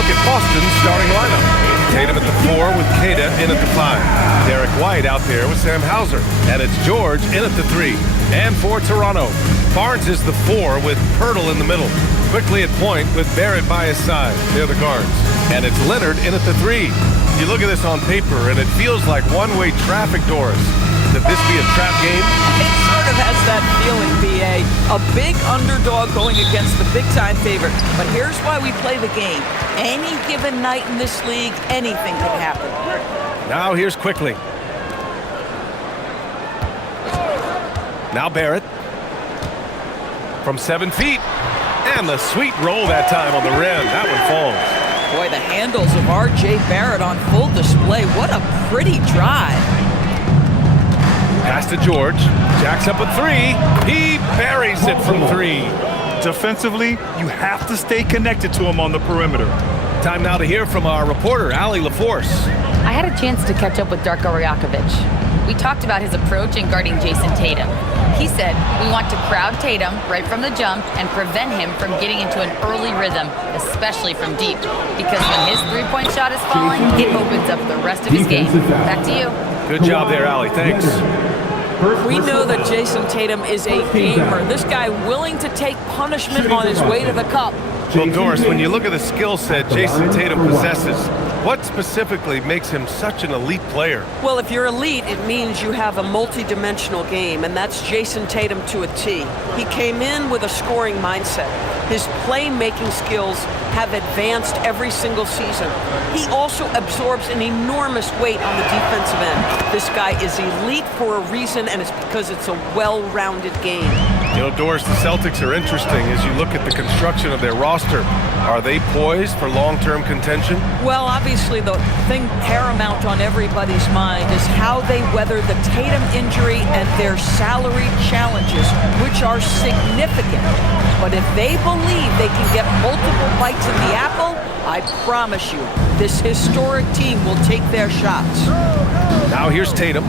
look at Boston's starting lineup. Tatum at the 4 with Kata in at the 5. Derek White out there with Sam Hauser. And it's George in at the 3. And for Toronto, Barnes is the 4 with Pirtle in the middle. Quickly at point with Barrett by his side. They're the guards. And it's Leonard in at the 3. You look at this on paper and it feels like one-way traffic, Doris. Could this be a trap game? It sort of has that feeling, B.A. A big underdog going against the big-time favorite. But here's why we play the game. Any given night in this league, anything can happen. Now here's Quickly. Now Barrett. From 7 feet. And the sweet roll that time on the rim. That one falls. Boy, the handles of R.J. Barrett on full display. What a pretty drive. Pass to George. Jacks up a 3. He buries it from 3. Defensively, you have to stay connected to him on the perimeter. Time now to hear from our reporter, Allie LaForce. I had a chance to catch up with Darko Rajakovic. We talked about his approach in guarding Jason Tatum. He said, we want to crowd Tatum right from the jump and prevent him from getting into an early rhythm, especially from deep. Because when his three-point shot is falling, it opens up the rest of his game. Back to you. Good job there, Allie. Thanks. We know that Jason Tatum is a gamer. This guy willing to take punishment on his way to the cup. Well, Doris, when you look at the skill set Jason Tatum possesses, what specifically makes him such an elite player? Well, if you're elite, it means you have a multi-dimensional game, and that's Jason Tatum to a T. He came in with a scoring mindset. His playmaking skills have advanced every single season. He also absorbs an enormous weight on the defensive end. This guy is elite for a reason, and it's because it's a well-rounded game. You know, Doris, the Celtics are interesting as you look at the construction of their roster. Are they poised for long-term contention? Well, obviously, the thing paramount on everybody's mind is how they weather the Tatum injury and their salary challenges, which are significant. But if they believe they can get multiple bites of the apple, I promise you, this historic team will take their shots. Now here's Tatum.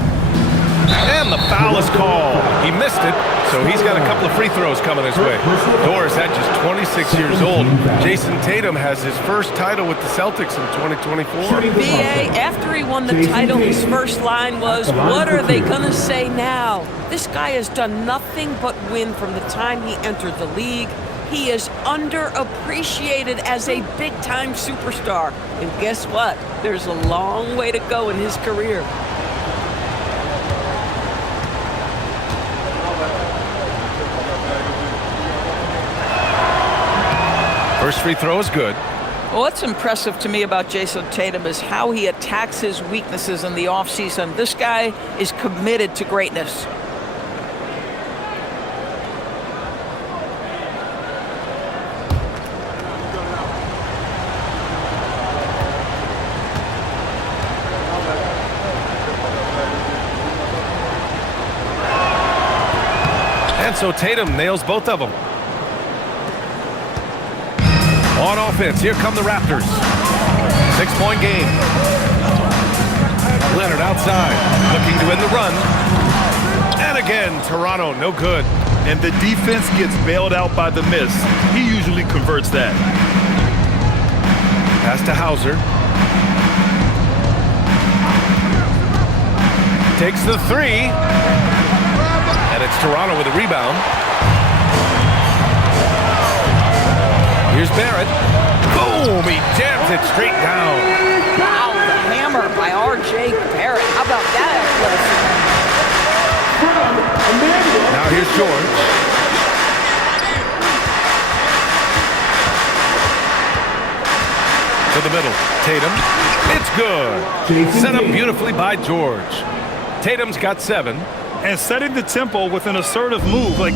And the foul is called. He missed it, so he's got a couple of free throws coming his way. Doris, at just 26 years old, Jason Tatum has his first title with the Celtics in 2024. B.A., after he won the title, his first line was, what are they going to say now? This guy has done nothing but win from the time he entered the league. He is underappreciated as a big-time superstar. And guess what? There's a long way to go in his career. First free throw is good. Well, what's impressive to me about Jason Tatum is how he attacks his weaknesses in the offseason. This guy is committed to greatness. And so Tatum nails both of them. On offense, here come the Raptors. 6-point game. Leonard outside, looking to end the run. And again, Toronto, no good. And the defense gets bailed out by the miss. He usually converts that. Pass to Hauser. Takes the 3. And it's Toronto with a rebound. Here's Barrett. Boom! He jams it straight down. Wow, the hammer by R.J. Barrett. How about that athleticism? Now here's George. To the middle. Tatum. It's good. Set up beautifully by George. Tatum's got 7. And setting the tempo with an assertive move. Like,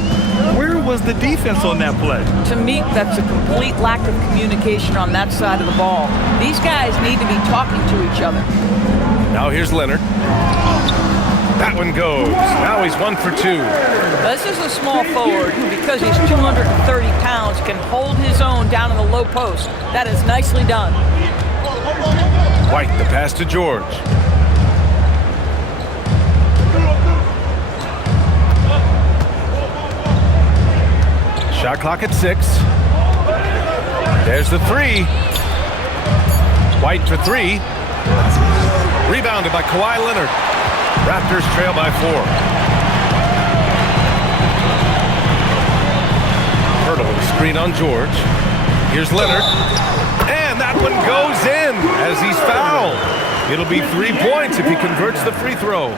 where was the defense on that play? To me, that's a complete lack of communication on that side of the ball. These guys need to be talking to each other. Now here's Leonard. That one goes. Now he's 1 for 2. This is a small forward who, because he's 230 pounds, can hold his own down in the low post. That is nicely done. White, the pass to George. Shot clock at 6. There's the 3. White for three. Rebounded by Kawhi Leonard. Raptors trail by 4. Hurdle with a screen on George. Here's Leonard. And that one goes in as he's fouled. It'll be 3 points if he converts the free throw.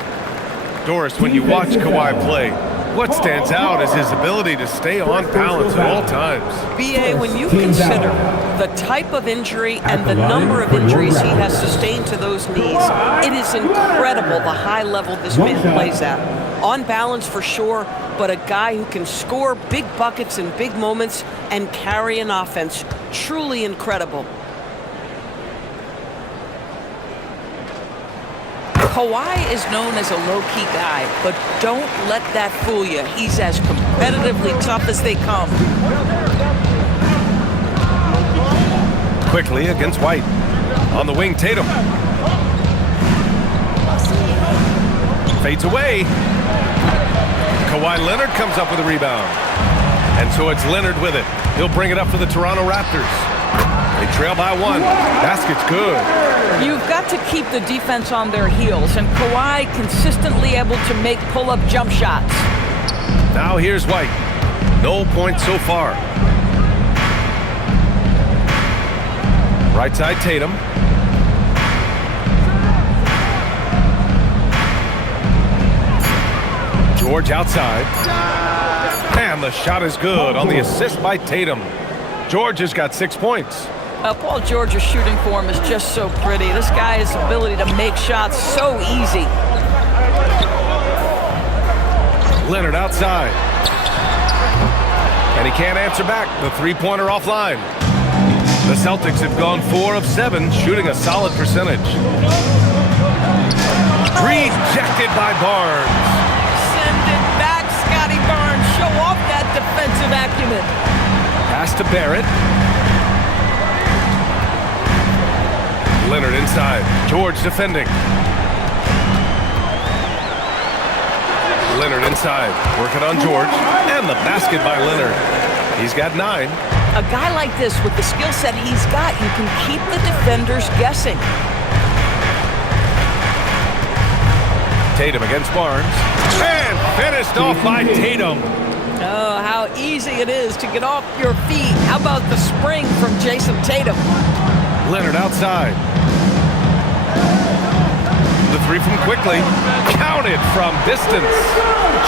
Doris, when you watch Kawhi play, what stands out is his ability to stay on balance at all times. B.A., when you consider the type of injury and the number of injuries he has sustained to those knees, it is incredible the high level this man plays at. On balance for sure, but a guy who can score big buckets in big moments and carry an offense. Truly incredible. Kawhi is known as a low-key guy, but don't let that fool you. He's as competitively tough as they come. Quickly against White. On the wing, Tatum. Fades away. Kawhi Leonard comes up with a rebound. And so it's Leonard with it. He'll bring it up for the Toronto Raptors. They trail by 1. Basket's good. You've got to keep the defense on their heels, and Kawhi consistently able to make pull-up jump shots. Now here's White. No points so far. Right side, Tatum. George outside. And the shot is good on the assist by Tatum. George has got 6 points. Paul George's shooting form is just so pretty. This guy has the ability to make shots so easy. Leonard outside. And he can't answer back. The three-pointer offline. The Celtics have gone 4 of 7, shooting a solid percentage. Rejected by Barnes. Send it back, Scotty Barnes. Show off that defensive acumen. Pass to Barrett. Leonard inside. George defending. Leonard inside. Working on George. And the basket by Leonard. He's got 9. A guy like this, with the skill set he's got, you can keep the defenders guessing. Tatum against Barnes. And finished off by Tatum. Oh, how easy it is to get off your feet. How about the spring from Jason Tatum? Leonard outside. The three from quickly. Counted from distance.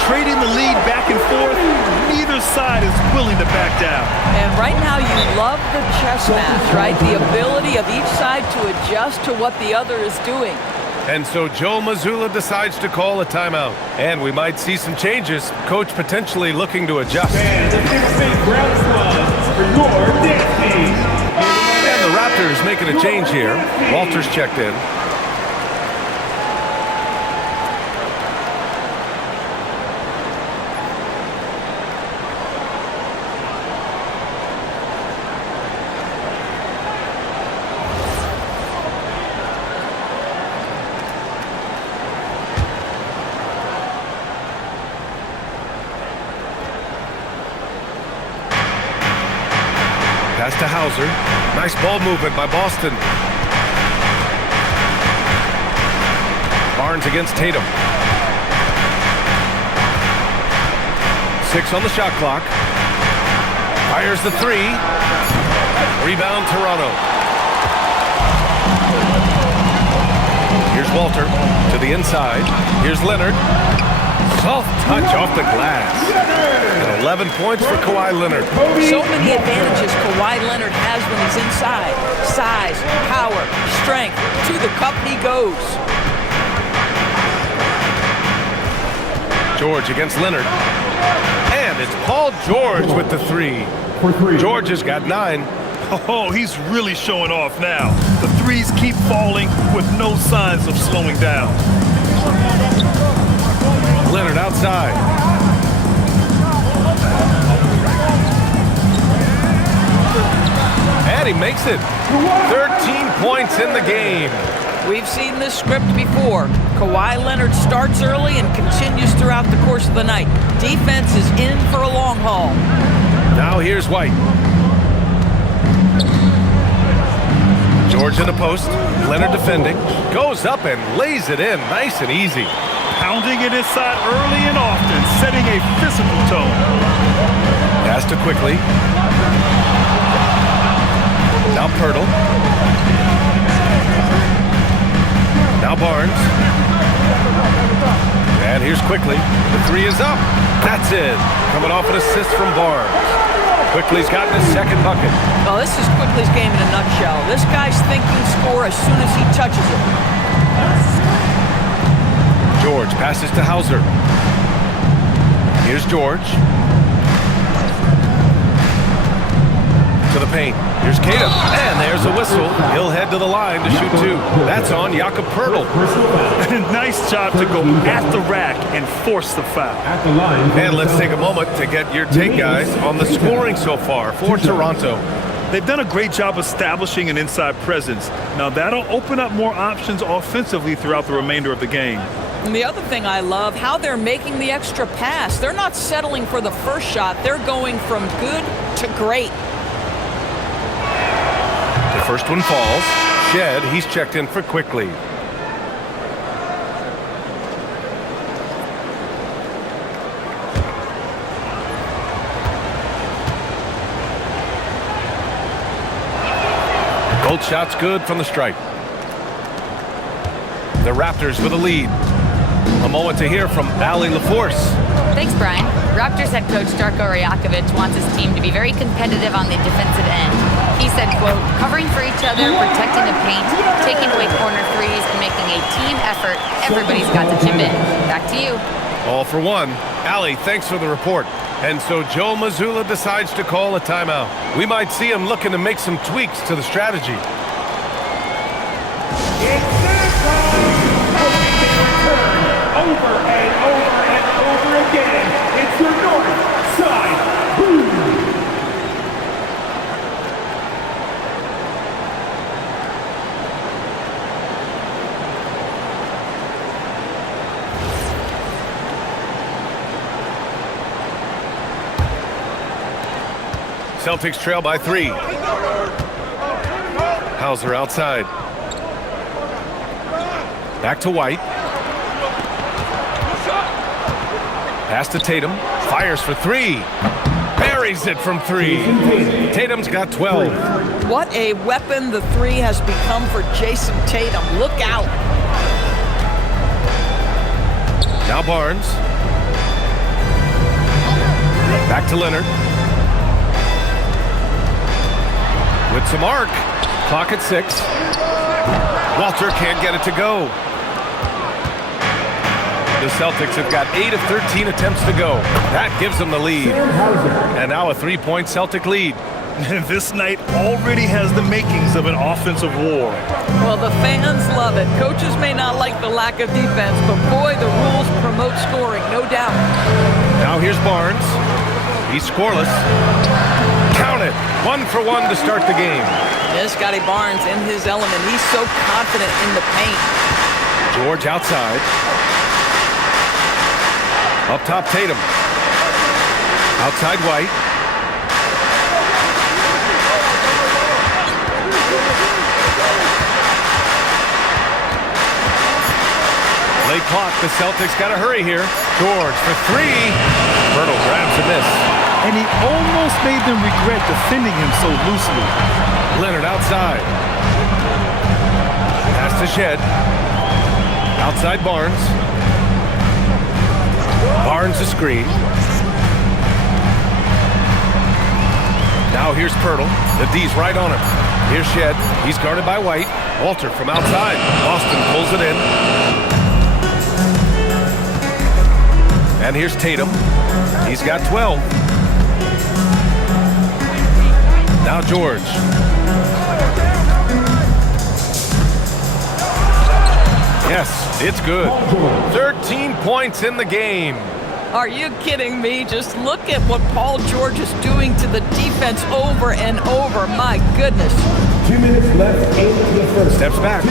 Trading the lead back and forth, neither side is willing to back down. And right now you love the chess match, right? The ability of each side to adjust to what the other is doing. And so Joe Mazzulla decides to call a timeout. And we might see some changes. Coach potentially looking to adjust. And the 6-big ground squad for your dance team. And the Raptors making a change here. Walters checked in. Pass to Hauser. Nice ball movement by Boston. Barnes against Tatum. 6 on the shot clock. Fires the 3. Rebound Toronto. Here's Walter to the inside. Here's Leonard. Soft touch off the glass. And 11 points for Kawhi Leonard. So many advantages Kawhi Leonard has when he's inside. Size, power, strength. To the cup he goes. George against Leonard. And it's Paul George with the 3. George has got 9. Oh, he's really showing off now. The threes keep falling with no signs of slowing down. Leonard outside. And he makes it. 13 points in the game. We've seen this script before. Kawhi Leonard starts early and continues throughout the course of the night. Defense is in for a long haul. Now here's White. George in the post. Leonard defending. Goes up and lays it in. Nice and easy. Pounding it inside early and often, setting a physical tone. Pass to quickly. Now Pirtle. Now Barnes. And here's Quickly. The three is up. That's it. Coming off an assist from Barnes. Quickly's gotten his second bucket. Well, this is Quickly's game in a nutshell. This guy's thinking score as soon as he touches it. George passes to Hauser. Here's George. To the paint. Here's Tatum. And there's a whistle. He'll head to the line to shoot two. That's on Jakob Pirtle. Nice job to go at the rack and force the foul. At the line. And let's take a moment to get your take, guys, on the scoring so far for Toronto. They've done a great job establishing an inside presence. Now that'll open up more options offensively throughout the remainder of the game. And the other thing I love, how they're making the extra pass. They're not settling for the first shot. They're going from good to great. The first one falls. Shed, he's checked in for Quickly. Both shots good from the stripe. The Raptors with a lead. A moment to hear from Allie LaForce. Thanks, Brian. Raptors head coach Darko Rajakovic wants his team to be very competitive on the defensive end. He said, quote, covering for each other, protecting the paint, taking away corner threes, and making a team effort. Everybody's got to chip in. Back to you. All for one. Allie, thanks for the report. And so Joe Mazzulla decides to call a timeout. We might see him looking to make some tweaks to the strategy. Over and over and over again. It's your north side. Boom. Celtics trail by 3. Hauser outside. Back to White. Pass to Tatum. Fires for 3. Buries it from 3. Tatum's got 12. What a weapon the three has become for Jason Tatum. Look out. Now Barnes. Back to Leonard. With some arc. Clock at 6. Walter can't get it to go. The Celtics have got 8 of 13 attempts to go. That gives them the lead. And now a 3-point Celtic lead. This night already has the makings of an offensive war. Well, the fans love it. Coaches may not like the lack of defense, but boy, the rules promote scoring, no doubt. Now here's Barnes. He's scoreless. Count it. 1 for 1 to start the game. Yes, Scotty Barnes in his element. He's so confident in the paint. George outside. Up top, Tatum. Outside, White. Late clock. The Celtics got to hurry here. George for 3. Pirtle grabs a miss. And he almost made them regret defending him so loosely. Leonard outside. Pass to Shed. Outside Barnes. Barnes a screen. Now here's Pirtle. The D's right on him. Here's Shed. He's guarded by White. Walter from outside. Boston pulls it in. And here's Tatum. He's got 12. Now George. Yes, it's good. 13 points in the game. Are you kidding me? Just look at what Paul George is doing to the defense over and over. My goodness. 2 minutes left in the first. Steps back.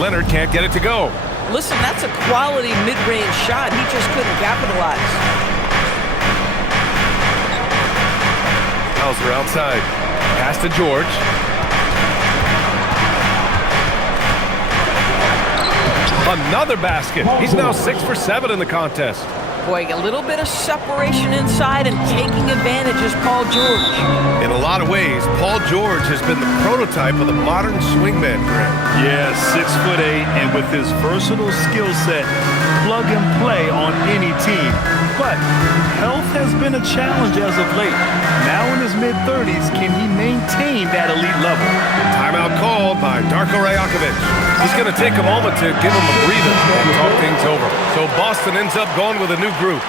Leonard can't get it to go. Listen, that's a quality mid-range shot. He just couldn't capitalize. Hauser outside. Pass to George. Another basket. He's now 6 for 7 in the contest. Boy, a little bit of separation inside and taking advantage is Paul George. In a lot of ways, Paul George has been the prototype of the modern swingman, Greg. Yeah, 6'8", and with his versatile skill set, plug and play on any team. But health has been a challenge as of late. Now in his mid-30s, can he maintain that elite level? Timeout called by Darko Rajakovic. He's going to take a moment to give him a breather and talk things over. So Boston ends up going with a new group.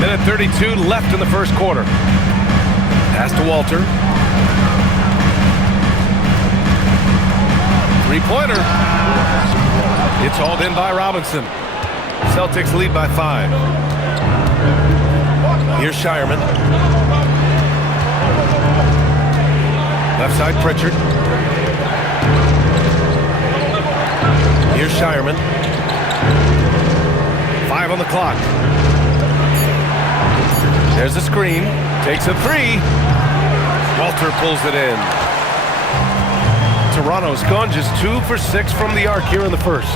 Minute 32 left in the first quarter. Pass to Walter. Three-pointer. It's hauled in by Robinson. Celtics lead by 5. Here's Shireman. Left side, Pritchard. Here's Shireman. 5 on the clock. There's a screen. Takes a 3. Walter pulls it in. Toronto's gone just 2 for 6 from the arc here in the first.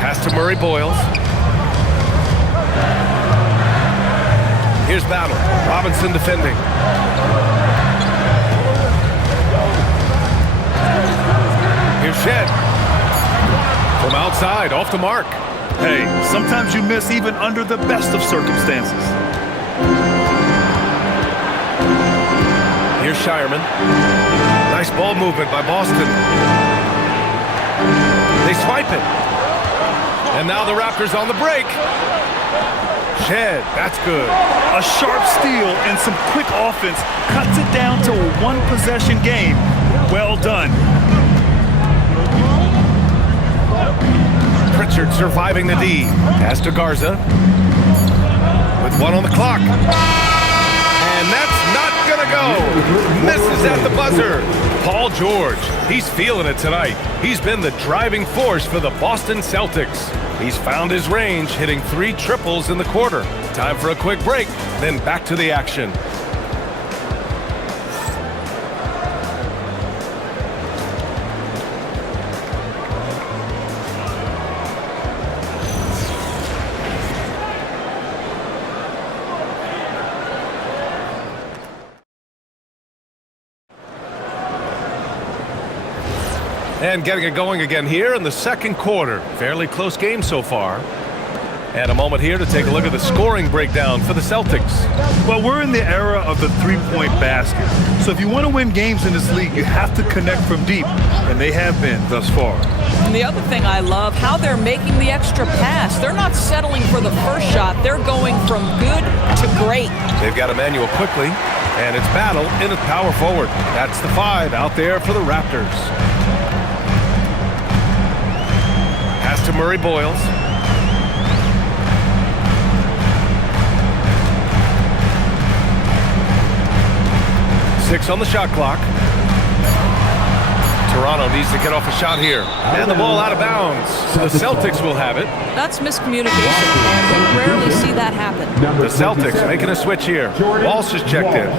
Pass to Murray Boyles. Here's Battle. Robinson defending. Here's Shed. From outside, off the mark. Hey, sometimes you miss even under the best of circumstances. Here's Shireman. Nice ball movement by Boston. They swipe it. And now the Raptors on the break. Shed, that's good. A sharp steal and some quick offense cuts it down to a one-possession game. Well done. Pritchard surviving the D. Pass to Garza. With 1 on the clock. And that's not gonna go. Misses at the buzzer. Paul George, he's feeling it tonight. He's been the driving force for the Boston Celtics. He's found his range, hitting 3 triples in the quarter. Time for a quick break, then back to the action. And getting it going again here in the second quarter. Fairly close game so far. And a moment here to take a look at the scoring breakdown for the Celtics. Well, we're in the era of the three-point basket. So if you want to win games in this league, you have to connect from deep. And they have been thus far. And the other thing I love, how they're making the extra pass. They're not settling for the first shot. They're going from good to great. They've got Emmanuel quickly. And it's Battle in at power forward. That's the 5 out there for the Raptors. Pass to Murray Boyles. Six on the shot clock. Toronto needs to get off a shot here. And the ball out of bounds. The Celtics will have it. That's miscommunication. We rarely see that happen. The Celtics making a switch here. Walsh is checked in.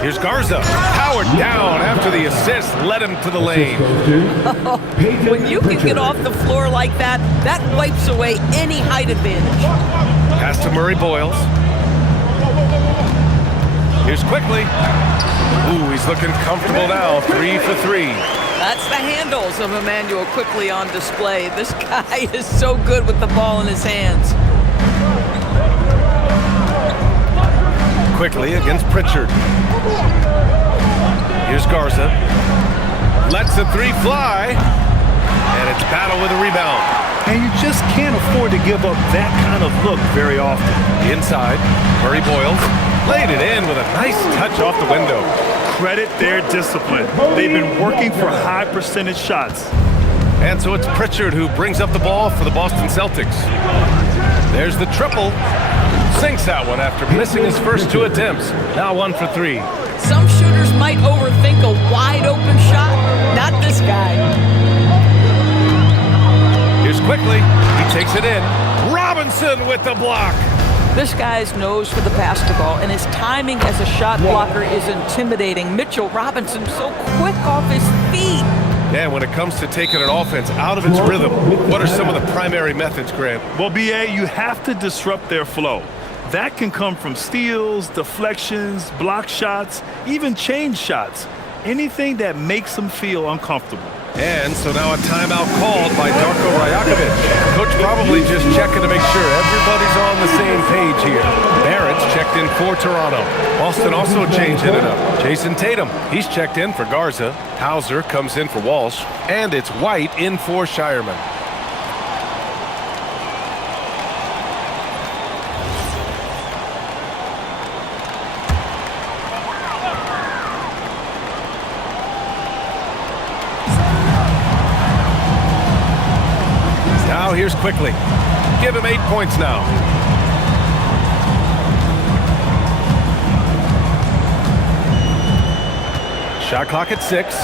Here's Garza, powered down after the assist led him to the lane. When you can get off the floor like that, that wipes away any height advantage. Pass to Murray Boyles. Here's quickly. Ooh, he's looking comfortable now, 3 for 3. That's the handles of Emmanuel quickly on display. This guy is so good with the ball in his hands. Quickly against Pritchard. Here's Garza. Lets the 3 fly. And it's Battle with a rebound. And you just can't afford to give up that kind of look very often. Inside, Murray Boyles laid it in with a nice touch off the window. Credit their discipline. They've been working for high percentage shots. And so it's Pritchard who brings up the ball for the Boston Celtics. There's the triple. Sinks that one after missing his first 2 attempts. Now 1 for 3. Some shooters might overthink a wide open shot. Not this guy. Here's quickly. He takes it in. Robinson with the block. This guy's nose for the basketball, and his timing as a shot blocker is intimidating. Mitchell Robinson so quick off his feet. And when it comes to taking an offense out of its rhythm, what are some of the primary methods, Grant? Well, B.A., you have to disrupt their flow. That can come from steals, deflections, block shots, even change shots. Anything that makes them feel uncomfortable. And so now a timeout called by Darko Rajakovic. Coach probably just checking to make sure everybody's on the same page here. Barrett's checked in for Toronto. Boston also changing it up. Jason Tatum, he's checked in for Garza. Hauser comes in for Walsh. And it's White in for Shireman. Now here's quickly. Give him 8 points now. Shot clock at 6.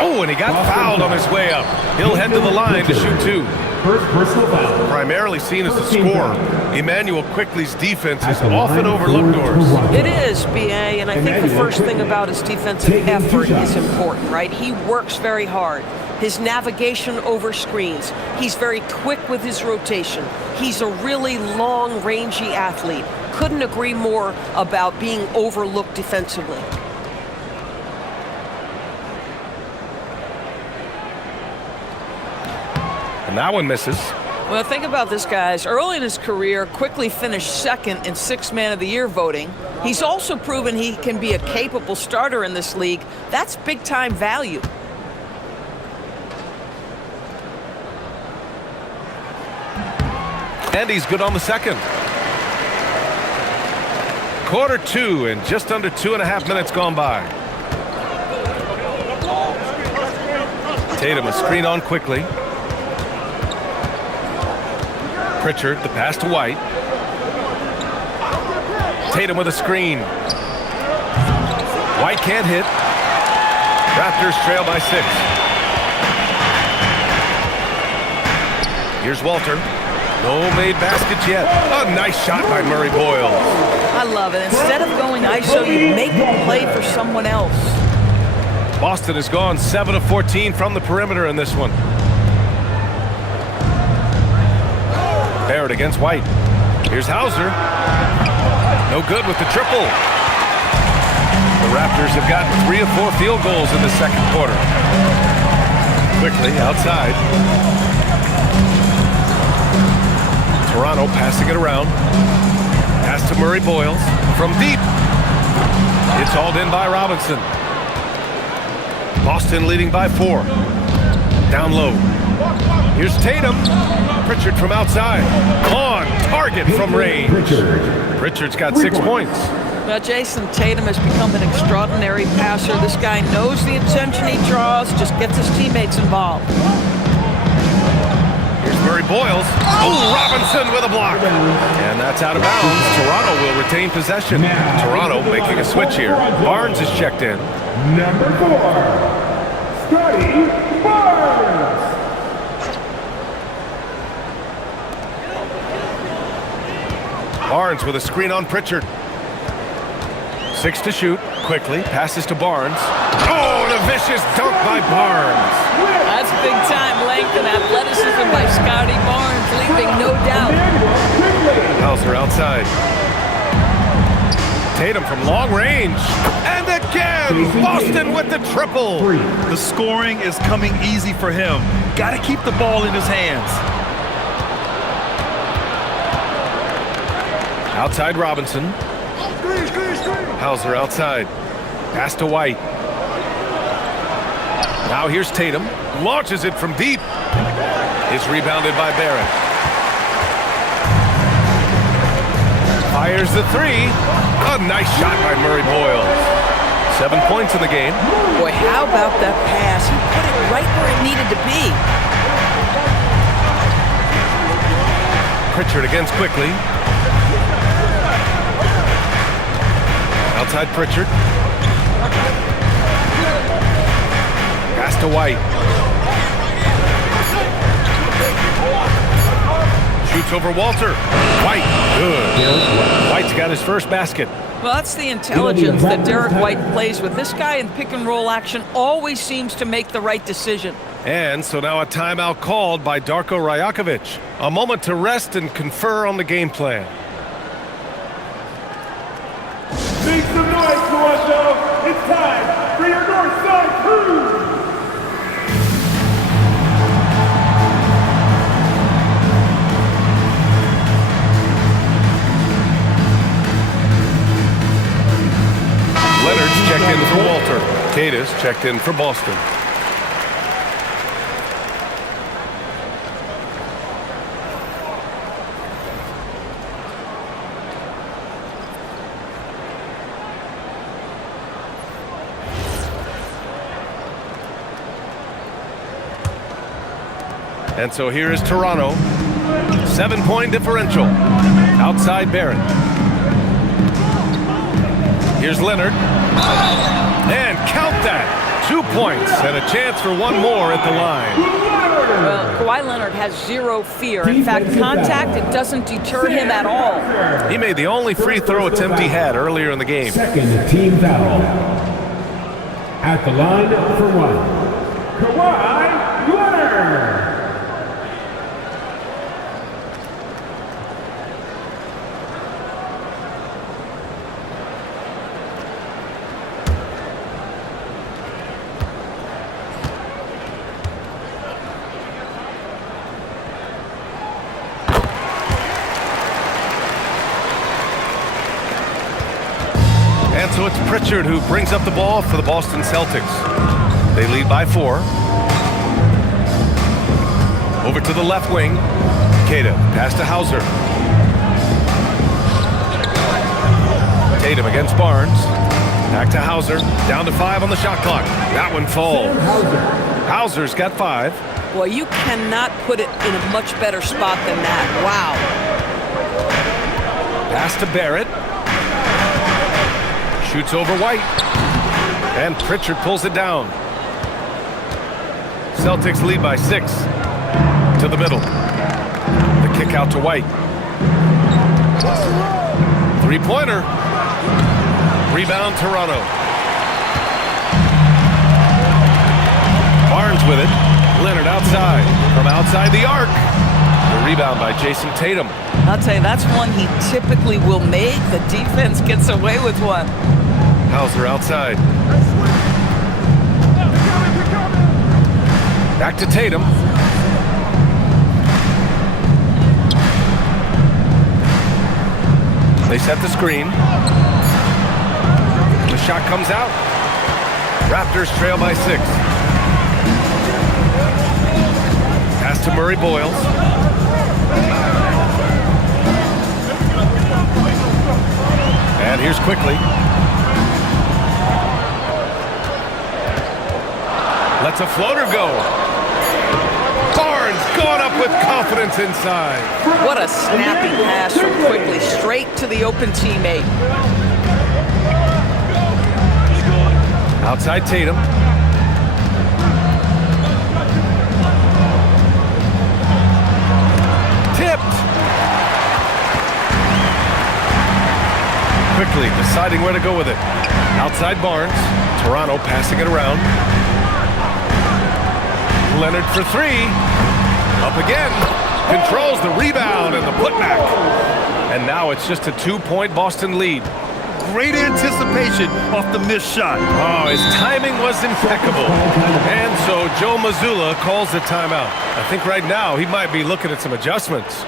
Oh, and he got fouled on his way up. He'll head to the line to shoot 2. First personal foul. Primarily seen as a scorer, Emmanuel Quickley's defense is often overlooked, Doris. It is, B.A., and I think the first thing about his defensive effort is important, right? He works very hard. His navigation over screens. He's very quick with his rotation. He's a really long, rangy athlete. Couldn't agree more about being overlooked defensively. And that one misses. Well, think about this, guys. Early in his career, Quickly finished second in 6th Man of the Year voting. He's also proven he can be a capable starter in this league. That's big-time value. And he's good on the second. Quarter 2 and just under 2.5 minutes gone by. Tatum a screen on Quickly. Pritchard, the pass to White. Tatum with a screen. White can't hit. Raptors trail by 6. Here's Walter. No made baskets yet. A nice shot by Murray Boyle. I love it. Instead of going ISO, you make a play for someone else. Boston has gone 7 of 14 from the perimeter in this one. Barrett against White. Here's Hauser. No good with the triple. The Raptors have gotten 3 of 4 field goals in the second quarter. Quickly outside. Toronto passing it around. Pass to Murray Boyles from deep. It's hauled in by Robinson. Boston leading by 4. Down low. Here's Tatum. Pritchard from outside. On target from range. Pritchard's got 6 points. Well, Jason Tatum has become an extraordinary passer. This guy knows the attention he draws, just gets his teammates involved. Here's Murray Boyles. Oh, Robinson with a block. And that's out of bounds. Toronto will retain possession. Toronto making a switch here. Barnes is checked in. Number 4, Scotty Barnes. Barnes with a screen on Pritchard. 6 to shoot. Quickly passes to Barnes. Oh, and a vicious dunk by Barnes. That's big-time length and athleticism by Scotty Barnes, leaving no doubt. Hauser outside. Tatum from long range. And again, Boston with the triple. The scoring is coming easy for him. Got to keep the ball in his hands. Outside Robinson. Hauser outside. Pass to White. Now here's Tatum. Launches it from deep. Is rebounded by Barrett. Fires the three. A nice shot by Murray Boyles. 7 points in the game. Boy, how about that pass? He put it right where it needed to be. Pritchard against quickly. Outside Pritchard. Pass to White. Shoots over Walter. White, good. White's got his first basket. Well, that's the intelligence that Derek White plays with. This guy in pick and roll action always seems to make the right decision. And so now a timeout called by Darko Rajakovic. A moment to rest and confer on the game plan. Make some noise, Toronto. It's time for your North Side crew. Leonard's checked in for Walter. Cadis checked in for Boston. And so here is Toronto. 7-point differential. Outside Barrett. Here's Leonard. And count that. 2 points and a chance for one more at the line. Well, Kawhi Leonard has zero fear. In fact, contact, it doesn't deter him at all. He made the only free throw attempt he had earlier in the game. Second team foul. At the line for one. Kawhi Leonard. And so it's Pritchard who brings up the ball for the Boston Celtics. They lead by 4. Over to the left wing. Queta, pass to Hauser. Tatum against Barnes. Back to Hauser. Down to 5 on the shot clock. That one falls. Hauser's got 5. Boy, you cannot put it in a much better spot than that. Wow. Pass to Barrett. Shoots over White. And Pritchard pulls it down. Celtics lead by 6. To the middle. The kick out to White. 3-pointer. Rebound Toronto. Barnes with it. Leonard outside. From outside the arc. The rebound by Jason Tatum. I'll tell you, that's one he typically will make. The defense gets away with one. Hauser outside. Back to Tatum. They set the screen. The shot comes out. Raptors trail by 6. Pass to Murray Boyles. And here's quickly. Lets a floater go. Barnes going up with confidence inside. What a snappy pass from Quickly, straight to the open teammate. Outside Tatum. Tipped. Quickly deciding where to go with it. Outside Barnes. Toronto passing it around. Leonard for 3. Up again. Controls the rebound and the putback. And now it's just a 2-point Boston lead. Great anticipation off the missed shot. Oh, his timing was impeccable. And so Joe Mazzulla calls the timeout. I think right now he might be looking at some adjustments.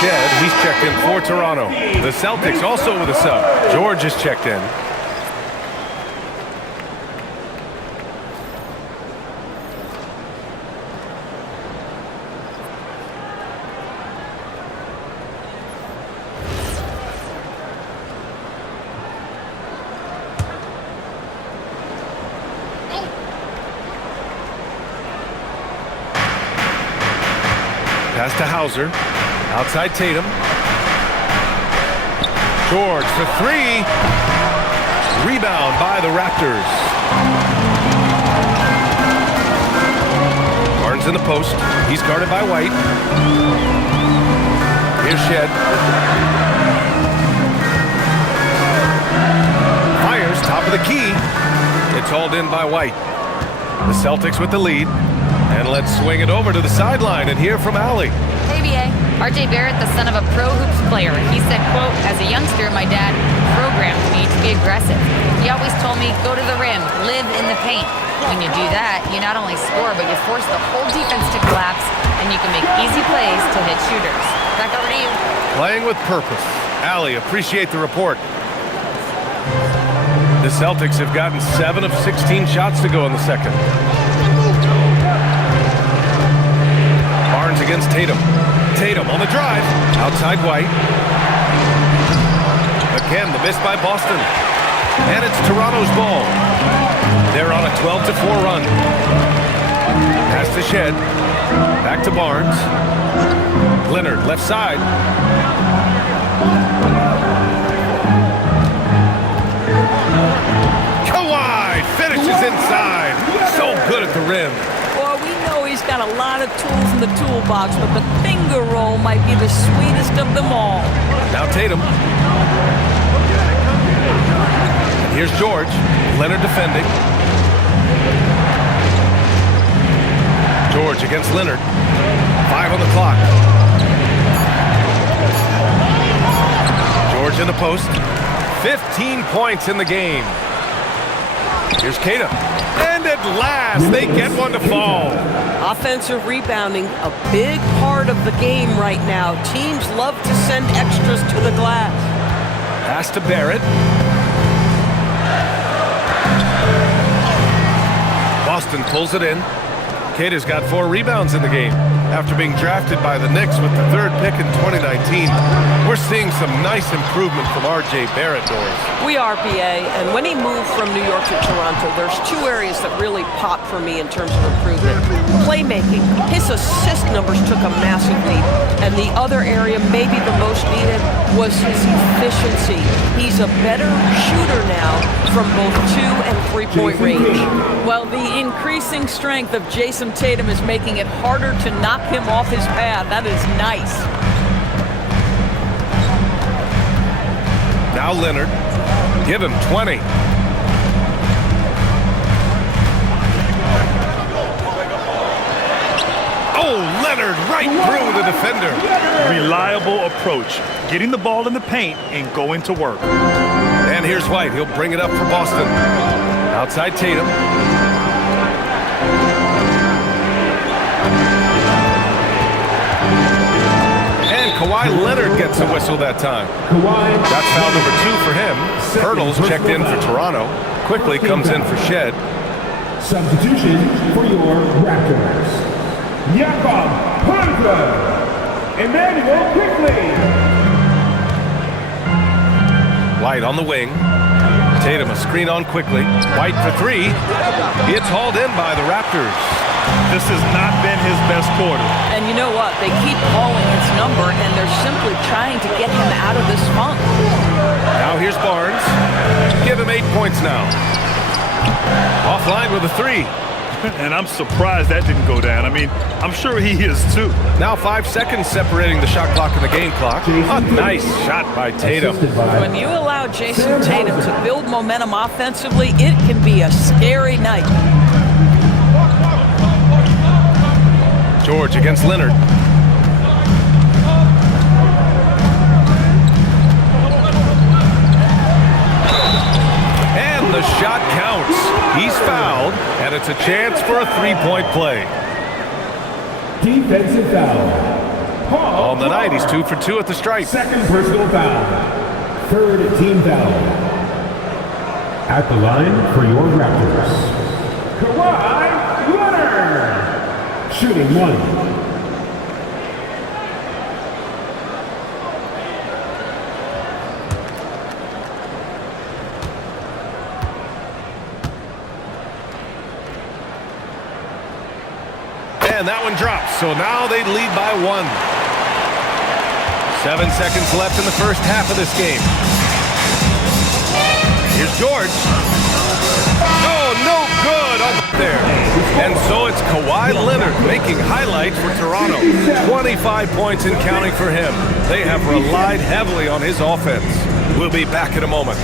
Shed, He's checked in for Toronto. The Celtics also with a sub. George is checked in. Pass to Hauser. Outside Tatum. George for three. Rebound by the Raptors. Barnes in the post. He's guarded by White. Here's Shed. Fires top of the key. It's hauled in by White. The Celtics with the lead. And let's swing it over to the sideline and hear from Allie. Hey, BA. RJ Barrett, the son of a pro hoops player. He said, quote, as a youngster, my dad programmed me to be aggressive. He always told me, go to the rim, live in the paint. When you do that, you not only score, but you force the whole defense to collapse, and you can make easy plays to hit shooters. Back over to you. Playing with purpose. Allie, appreciate the report. The Celtics have gotten 7 of 16 shots to go in the second. Barnes against Tatum. Tatum on the drive. Outside White. Again, the miss by Boston. And it's Toronto's ball. They're on a 12-4 run. Pass to Shed. Back to Barnes. Leonard, left side. Kawhi finishes inside. So good at the rim. Well, we know he's got a lot of tools in the toolbox, but the finger roll might be the sweetest of them all. Now Tatum. And here's George. Leonard defending. George against Leonard. 5 on the clock. George in the post. 15 points in the game. Here's Keita. And at last, they get one to fall. Offensive rebounding, a big part of the game right now. Teams love to send extras to the glass. Pass to Barrett. Boston pulls it in. Keita's got 4 rebounds in the game. After being drafted by the Knicks with the 3rd pick in 2019, we're seeing some nice improvement from RJ Barrett, Doris. We are, BA, and when he moved from New York to Toronto, there's 2 areas that really popped for me in terms of improvement. Playmaking. His assist numbers took a massive leap, and the other area, maybe the most needed, was his efficiency. He's a better shooter now from both 2 and 3-point range. Well, the increasing strength of Jason Tatum is making it harder to knock him off his path. That is nice. Now Leonard. Give him 20. Oh, Leonard right through the defender. Reliable approach. Getting the ball in the paint and going to work. And here's White. He'll bring it up for Boston. Outside Tatum. And Kawhi Leonard gets a whistle that time. That's foul number 2 for him. Hurdles checked in for Toronto. Quickly comes in for Shed. Substitution for your Raptors. Jakob Poeltl. Emmanuel quickly. White on the wing. Tatum a screen on quickly. White for 3. It's hauled in by the Raptors. This has not been his best quarter. And you know what? They keep calling his number, and they're simply trying to get him out of this funk. Now here's Barnes. Give him 8 points now. Offline with a 3. And I'm surprised that didn't go down. I mean, I'm sure he is too. Now 5 seconds separating the shot clock and the game clock. A nice shot by Tatum. When you allow Jason Tatum to build momentum offensively, it can be a scary night. George against Leonard. And the shot counts. He's fouled, and it's a chance for a 3-point play. Defensive foul. On the night, he's 2 for 2 at the stripe. Second personal foul. Third team foul. At the line for your Raptors, Kawhi Leonard. Shooting 1. And that one drops, so now they lead by 1. 7 seconds left in the first half of this game. Here's George. Oh, no good up there. And so it's Kawhi Leonard making highlights for Toronto. 25 points and counting for him. They have relied heavily on his offense. We'll be back in a moment.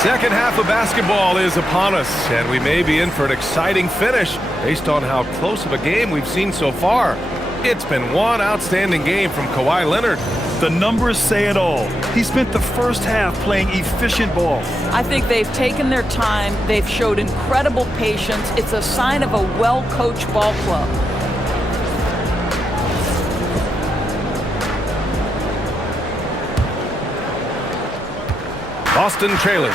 Second half of basketball is upon us, and we may be in for an exciting finish based on how close of a game we've seen so far. It's been one outstanding game from Kawhi Leonard. The numbers say it all. He spent the first half playing efficient ball. I think they've taken their time. They've showed incredible patience. It's a sign of a well-coached ball club. Boston trailing.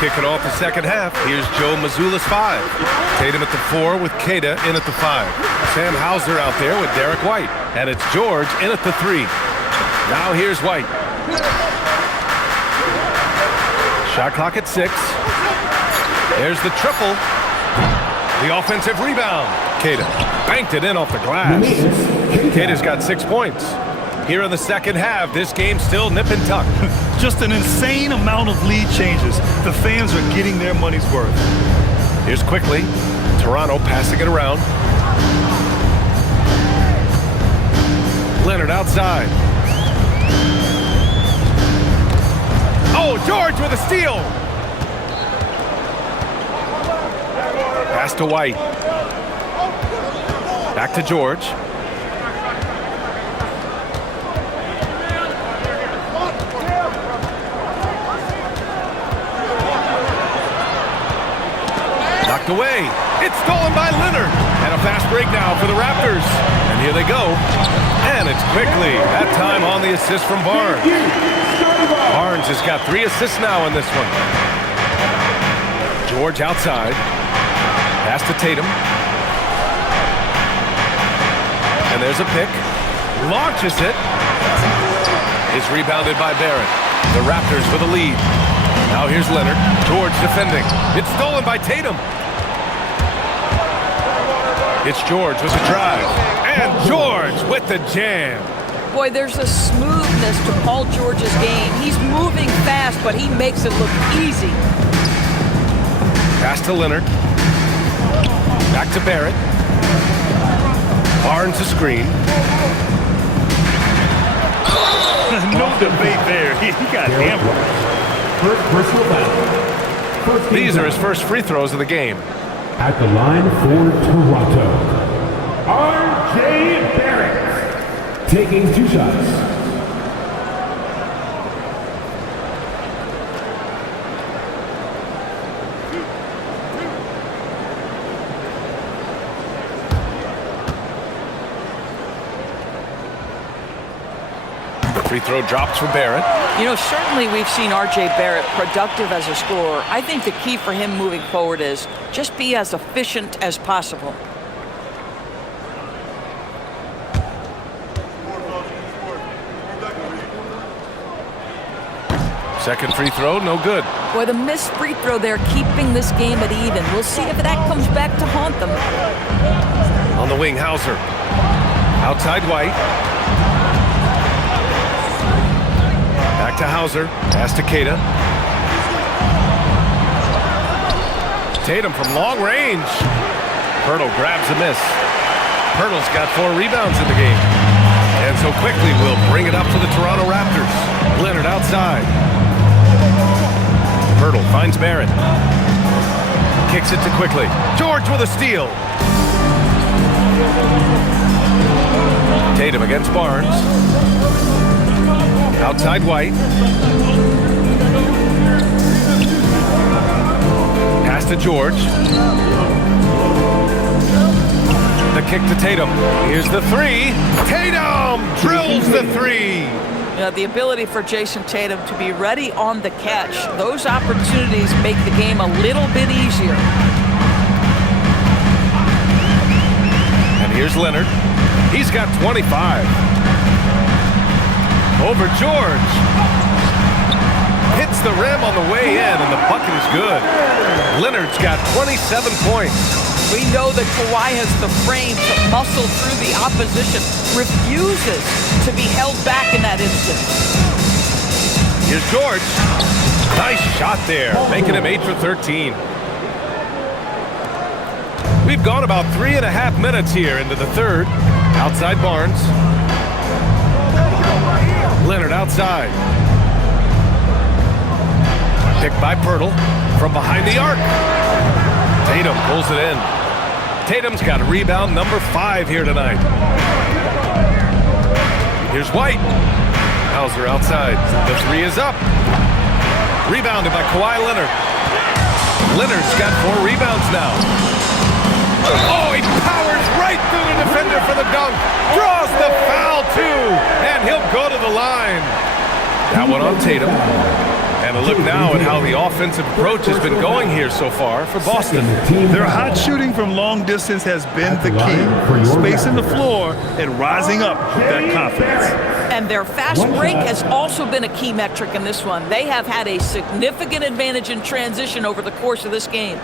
Kicking off the second half, here's Joe Mazzulla's 5. Tatum at the 4 with Queta in at the 5. Sam Hauser out there with Derek White. And it's George in at the 3. Now here's White. Shot clock at 6. There's the triple. The offensive rebound. Queta banked it in off the glass. Queta's got 6 points. Here in the second half, this game's still nip and tuck. Just an insane amount of lead changes. The fans are getting their money's worth. Here's quickly. Toronto passing it around. Leonard outside. Oh, George with a steal. Pass to White. Back to George. Knocked away. It's stolen by Leonard. And a fast break now for the Raptors. And here they go. And it's quickly. That time on the assist from Barnes. Barnes has got 3 assists now in this one. George outside. Pass to Tatum. And there's a pick. Launches it. It's rebounded by Barrett. The Raptors with a lead. Now here's Leonard. George defending. It's stolen by Tatum. It's George with the drive. And George with the jam. Boy, there's a smoothness to Paul George's game. He's moving fast, but he makes it look easy. Pass to Leonard. Back to Barrett. Barnes a screen. No debate there. He got hammered. First personal foul. These are his first free throws of the game. At the line for Toronto, R.J. Barrett, taking 2 shots. Free throw drops for Barrett. You know, certainly we've seen R.J. Barrett productive as a scorer. I think the key for him moving forward is just be as efficient as possible. Second free throw, no good. Boy, the missed free throw there keeping this game at even. We'll see if that comes back to haunt them. On the wing, Hauser. Outside White. Back to Hauser. Pass to Queta. Tatum from long range. Pirtle grabs a miss. Pirtle's got 4 rebounds in the game. And so quickly we'll bring it up to the Toronto Raptors. Leonard outside. Pirtle finds Barrett. Kicks it to quickly. George with a steal. Tatum against Barnes. Outside White. Pass to George. The kick to Tatum. Here's the 3. Tatum drills the 3. The ability for Jason Tatum to be ready on the catch. Those opportunities make the game a little bit easier. And here's Leonard. He's got 25. Over George. Hits the rim on the way in, and the bucket is good. Leonard's got 27 points. We know that Kawhi has the frame to muscle through the opposition, refuses to be held back in that instant. Here's George. Nice shot there, making him 8 for 13. We've gone about 3.5 minutes here into the third. Outside Barnes. Leonard outside. Picked by Pirtle from behind the arc. Tatum pulls it in. Tatum's got rebound number 5 here tonight. Here's White. Hauser outside. The 3 is up. Rebounded by Kawhi Leonard. Leonard's got 4 rebounds now. Oh, he powers right through the defender for the dunk. Draws the foul, too. And he'll go to the line. That one on Tatum. And a look now at how the offensive approach has been going here so far for Boston. Their hot shooting from long distance has been the key. Spacing the floor and rising up with that confidence. And their fast break has also been a key metric in this one. They have had a significant advantage in transition over the course of this game.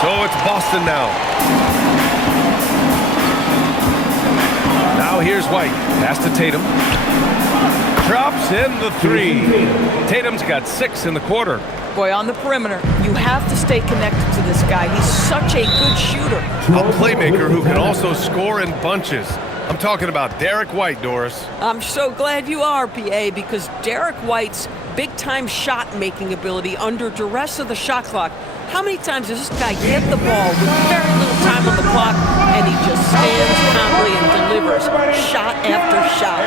So it's Boston now. Now here's White. Pass to Tatum. Drops in the 3. Tatum's got 6 in the quarter. Boy, on the perimeter, you have to stay connected to this guy. He's such a good shooter. A playmaker who can also score in bunches. I'm talking about Derek White, Doris. I'm so glad you are, PA, because Derek White's big-time shot-making ability under duress of the shot clock. How many times does this guy get the ball with very little time on the clock, and he just stands calmly and delivers shot after shot?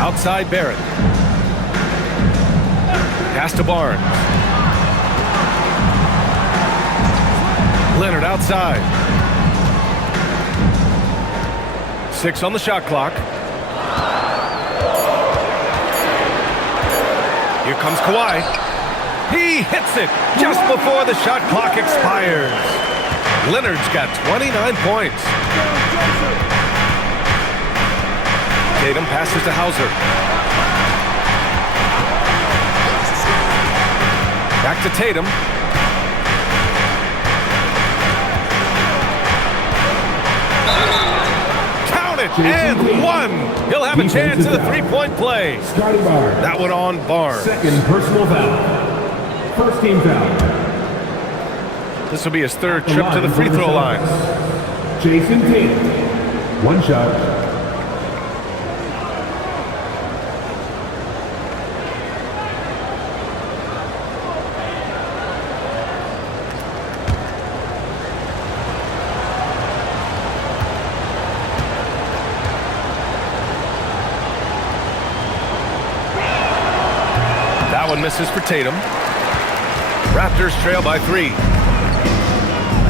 Outside Barrett. Pass to Barnes. Leonard outside. 6 on the shot clock. Here comes Kawhi. He hits it just before the shot clock expires. Leonard's got 29 points. Tatum passes to Hauser. Back to Tatum. Count it, and 1. He'll have a chance at a 3-point play. That one on Barnes. Second personal foul. First team foul. This will be his 3rd trip to the free throw line. Jason Tatum. 1 shot. Misses for Tatum. Raptors trail by 3.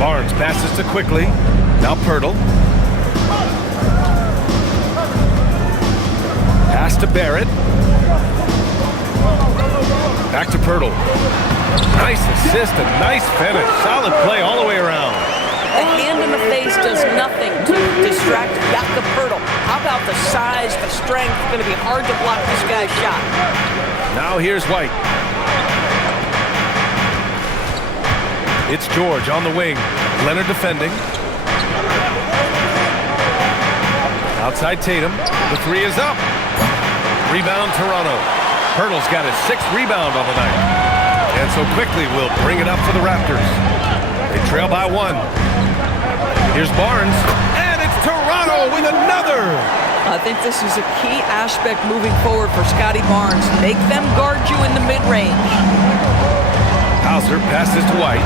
Barnes passes to Quickly. Now Pirtle. Pass to Barrett. Back to Pirtle. Nice assist and nice finish. Solid play all the way around. A hand in the face does nothing to distract Jakob Pirtle. How about the size, the strength? It's going to be hard to block this guy's shot. Now here's White. It's George on the wing. Leonard defending. Outside Tatum. The 3 is up. Rebound Toronto. Pirtle's got his 6th rebound on the night. And so Quickly will bring it up for the Raptors. They trail by 1. Here's Barnes. And it's Toronto with another. I think this is a key aspect moving forward for Scotty Barnes. Make them guard you in the mid-range. Hauser passes to White.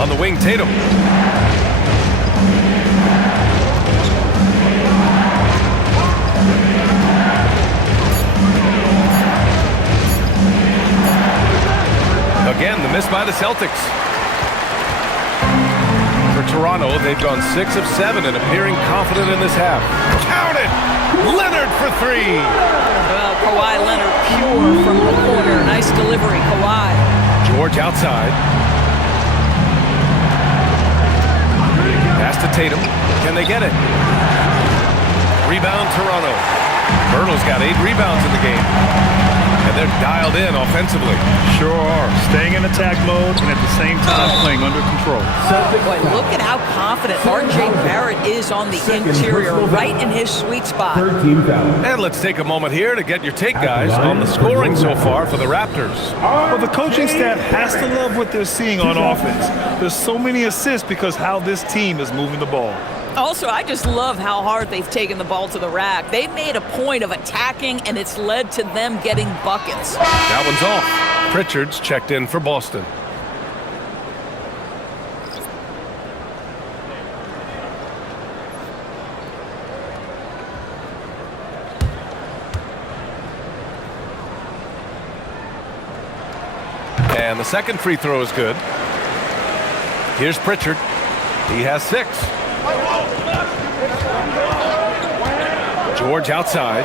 On the wing, Tatum. Again, the miss by the Celtics. For Toronto, they've gone 6 of 7 and appearing confident in this half. Count it! Leonard for 3! Well, Kawhi Leonard pure from the corner. Nice delivery, Kawhi. George outside. Pass to Tatum. Can they get it? Rebound Toronto. Pirtle's got 8 rebounds in the game. And they're dialed in offensively. Sure are. Staying in attack mode and at the same time playing under control. Boy, look at how confident R.J. Barrett is on the interior, right in his sweet spot. 13 foul. And let's take a moment here to get your take, guys, on the scoring so far for the Raptors. Well, the coaching staff has to love what they're seeing on offense. There's so many assists because how this team is moving the ball. Also, I just love how hard they've taken the ball to the rack. They've made a point of attacking, and it's led to them getting buckets. That one's off. Pritchard's checked in for Boston. And the second free throw is good. Here's Pritchard. He has 6. George outside.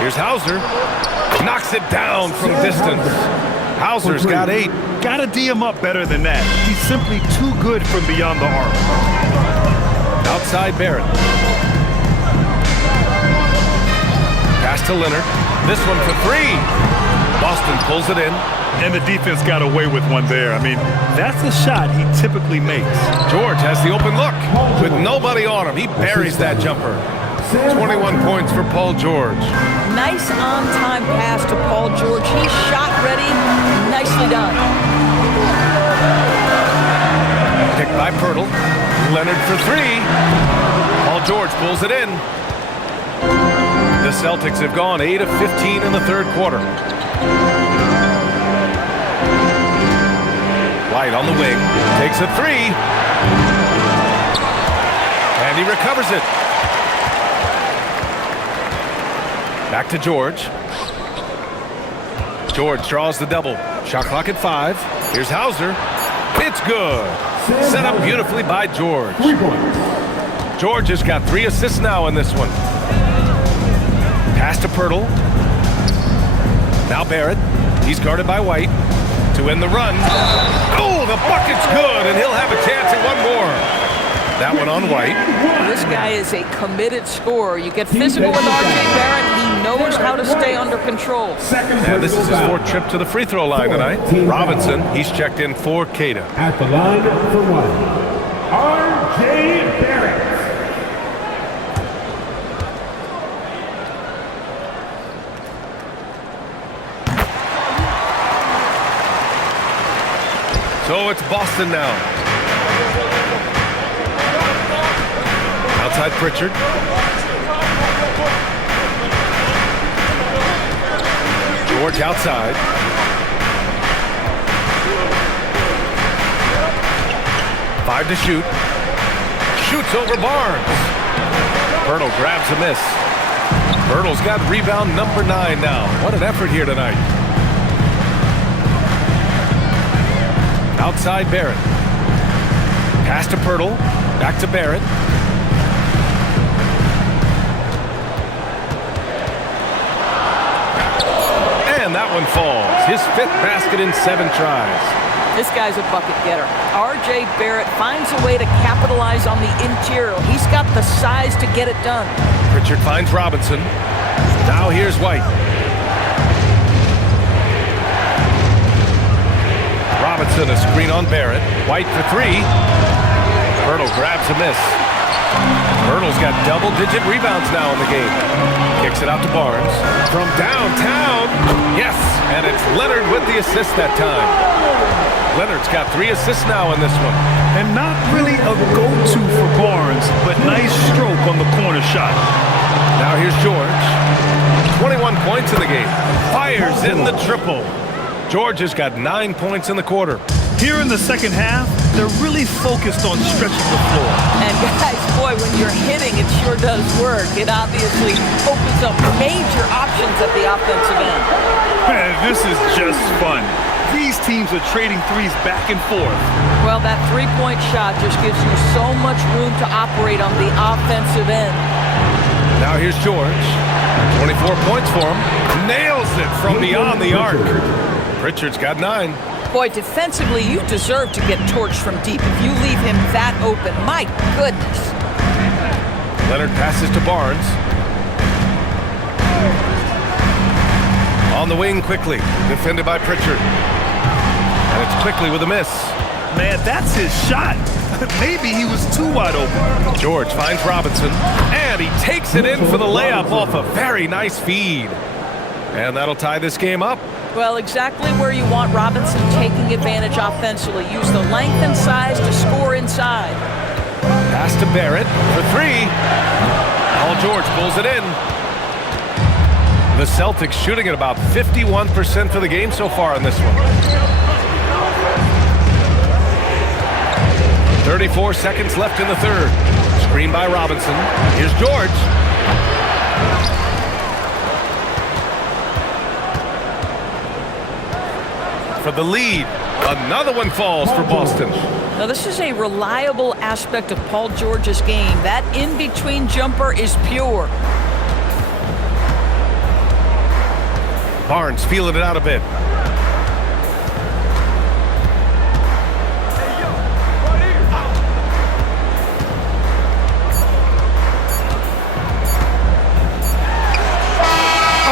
Here's Hauser. Knocks it down from distance. Hauser's got 8. Gotta D him up better than that. He's simply too good from beyond the arc. Outside Barrett. Pass to Leonard. This one for 3. Boston pulls it in. And the defense got away with one there. I mean, that's the shot he typically makes. George has the open look. With nobody on him, he buries that jumper. 21 points for Paul George. Nice on-time pass to Paul George. He's shot ready. Nicely done. Picked by Pirtle. Leonard for 3. Paul George pulls it in. The Celtics have gone 8 of 15 in the third quarter. White on the wing, takes a 3. And he recovers it. Back to George. George draws the double. Shot clock at 5. Here's Hauser. It's good. Set up beautifully by George. 3 points. George has got 3 assists now in this one. Pass to Pirtle. Now Barrett. He's guarded by White. To end the run. Oh, the bucket's good, and he'll have a chance at one more. That one on White. This guy is a committed scorer. You get physical with R.J. Barrett. He knows how to stay under control. And this is his 4th trip to the free throw line tonight. Robinson, he's checked in for Queta. At the line for 1. R.J. Barrett. So it's Boston now. Outside Pritchard. George outside. Five to shoot. Shoots over Barnes. Pirtle grabs a miss. Bertle's got rebound number 9 now. What an effort here tonight. Outside Barrett. Pass to Pirtle. Back to Barrett. And that one falls. His 5th basket in 7 tries. This guy's a bucket getter. R.J. Barrett finds a way to capitalize on the interior. He's got the size to get it done. Pritchard finds Robinson. Now here's White. Robinson, a screen on Barrett. White for 3. Pirtle grabs a miss. Pirtle's got double-digit rebounds now in the game. Kicks it out to Barnes. From downtown. Yes, and it's Leonard with the assist that time. Leonard's got 3 assists now in this one. And not really a go-to for Barnes, but nice stroke on the corner shot. Now here's George. 21 points in the game. Fires in the triple. George has got 9 points in the quarter. Here in the second half, they're really focused on stretching the floor. And guys, boy, when you're hitting, it sure does work. It obviously opens up major options at the offensive end. Man, this is just fun. These teams are trading threes back and forth. Well, that three-point shot just gives you so much room to operate on the offensive end. Now here's George. 24 points for him. Nails it from beyond the arc. Pritchard's got 9. Boy, defensively, you deserve to get torched from deep if you leave him that open. My goodness. Leonard passes to Barnes. On the wing quickly. Defended by Pritchard. And it's quickly with a miss. Man, that's his shot. Maybe he was too wide open. George finds Robinson. And he takes it in for the layup off a very nice feed. And that'll tie this game up. Well, exactly where you want Robinson taking advantage offensively. Use the length and size to score inside. Pass to Barrett for 3. Paul George pulls it in. The Celtics shooting at about 51% for the game so far in this one. 34 seconds left in the third. Screen by Robinson. Here's George. For the lead. Another one falls for Boston. Now, this is a reliable aspect of Paul George's game. That in-between jumper is pure. Barnes feeling it out a bit.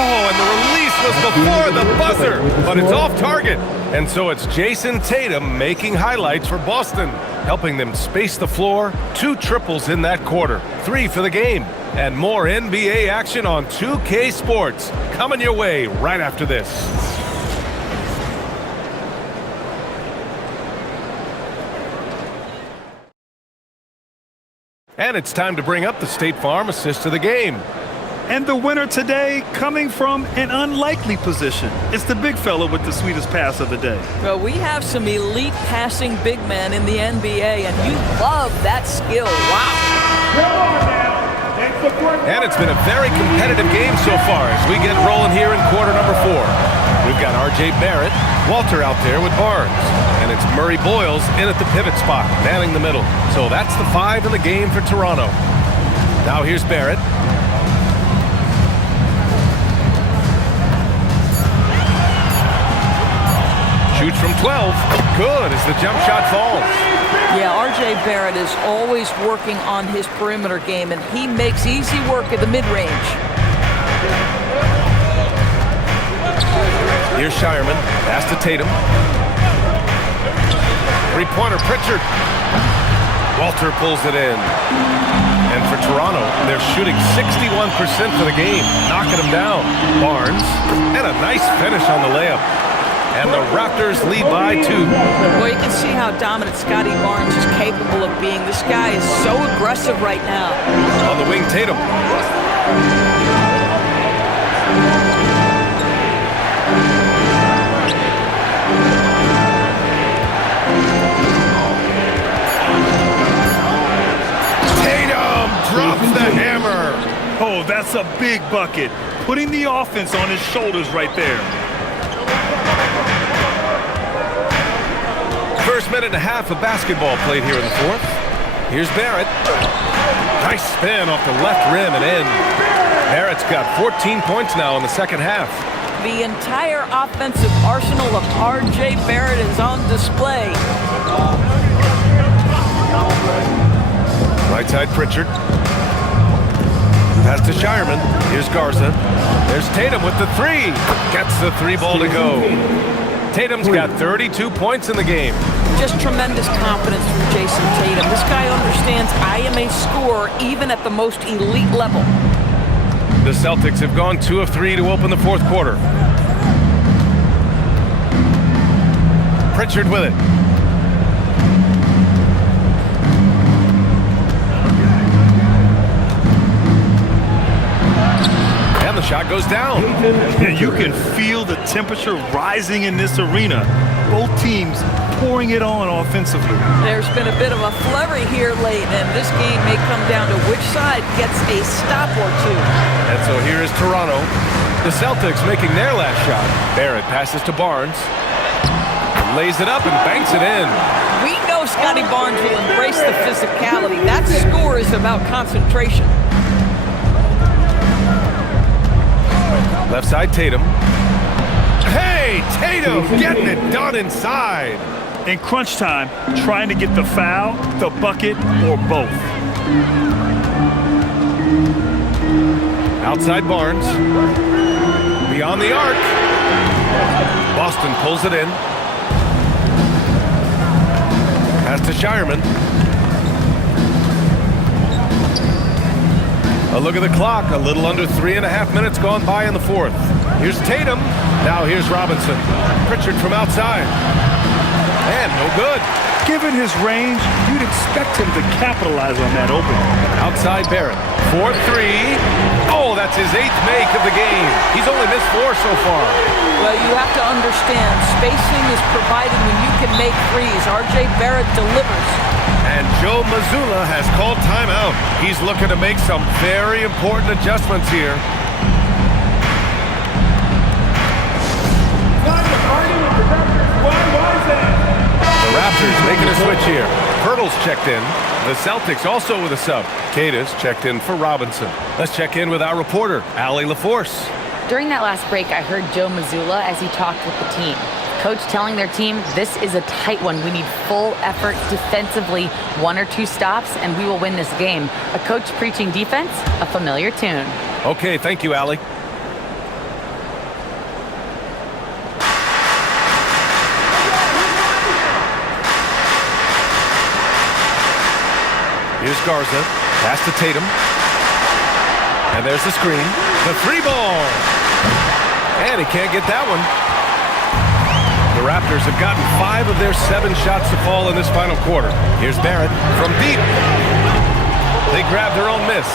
Oh, and the release was before the buzzer, but it's off target. And so it's Jason Tatum making highlights for Boston, helping them space the floor. 2 triples in that quarter. 3 for the game. And more NBA action on 2K Sports coming your way right after this. And it's time to bring up the State Farm assist of the game. And the winner today coming from an unlikely position. It's the big fella with the sweetest pass of the day. Well, we have some elite passing big men in the NBA, and you love that skill. Wow. And it's been a very competitive game so far as we get rolling here in quarter number 4. We've got R.J. Barrett, Walter out there with Barnes. And it's Murray Boyles in at the pivot spot, manning the middle. So that's the 5 in the game for Toronto. Now here's Barrett. Shoots from 12. Good as the jump shot falls. Yeah, R.J. Barrett is always working on his perimeter game, and he makes easy work at the mid-range. Here's Shireman. Pass to Tatum. Three-pointer, Pritchard. Walter pulls it in. And for Toronto, they're shooting 61% for the game, knocking them down. Barnes, and a nice finish on the layup. And the Raptors lead by 2. Well, you can see how dominant Scotty Barnes is capable of being. This guy is so aggressive right now. On the wing, Tatum. Tatum drops the hammer. Oh, that's That's a big bucket. Putting the offense on his shoulders right there. First minute and a half of basketball played here in the fourth. Here's Barrett. Nice spin off the left rim and in. Barrett's got 14 points now in the second half. The entire offensive arsenal of R.J. Barrett is on display. Right side Pritchard. Pass to Shireman. Here's Garza. There's Tatum with the three. Gets the three ball to go. Tatum's got 32 points in the game. Just tremendous confidence from Jason Tatum. This guy understands I am a scorer even at the most elite level. The Celtics have gone 2 of 3 to open the fourth quarter. Pritchard with it. And the shot goes down. And you can feel the temperature rising in this arena. Both teams pouring it on offensively. There's been a bit of a flurry here late, and this game may come down to which side gets a stop or two. And so here is Toronto. The Celtics making their last shot. Barrett passes to Barnes. Lays it up and banks it in. We know Scotty Barnes will embrace the physicality. That score is about concentration. Left side Tatum. Hey, Tatum getting it done inside. In crunch time, trying to get the foul, the bucket, or both. Outside Barnes. Beyond the arc. Boston pulls it in. Pass to Shireman. A look at the clock. A little under 3.5 minutes gone by in the fourth. Here's Tatum. Now here's Robinson. Pritchard from outside. And no good. Given his range, you'd expect him to capitalize on that opening. Outside Barrett. 4-3. Oh, that's his 8th make of the game. He's only missed 4 so far. Well, you have to understand, spacing is provided when you can make threes. R.J. Barrett delivers. And Joe Mazzulla has called timeout. He's looking to make some very important adjustments here. The Raptors making a switch here. Pirtle's checked in. The Celtics also with a sub. Cada's checked in for Robinson. Let's check in with our reporter, Allie LaForce. During that last break, I heard Joe Mazzulla as he talked with the team. Coach telling their team, this is a tight one. We need full effort defensively, 1 or 2 stops, and we will win this game. A coach preaching defense, a familiar tune. Okay, thank you, Allie. Here's Garza. Pass to Tatum. And there's the screen. The 3 ball. And he can't get that one. The Raptors have gotten 5 of their 7 shots to fall in this final quarter. Here's Barrett from deep. They grab their own miss.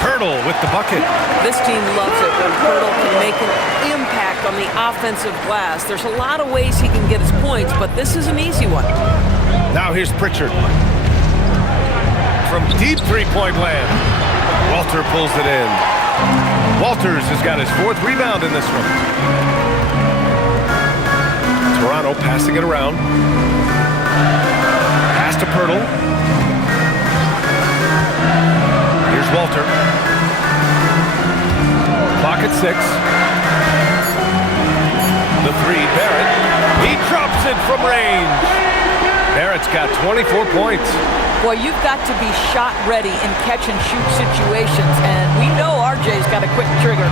Pirtle with the bucket. This team loves it when Pirtle can make an impact on the offensive glass. There's a lot of ways he can get his points, but this is an easy one. Now here's Pritchard. From deep three-point land. Walter pulls it in. Walters has got his 4th rebound in this one. Toronto passing it around. Pass to Pirtle. Here's Walter. Clock at 6. The 3, Barrett. He drops it from range. Barrett's got 24 points. Well, you've got to be shot ready in catch-and-shoot situations, and we know RJ's got a quick trigger.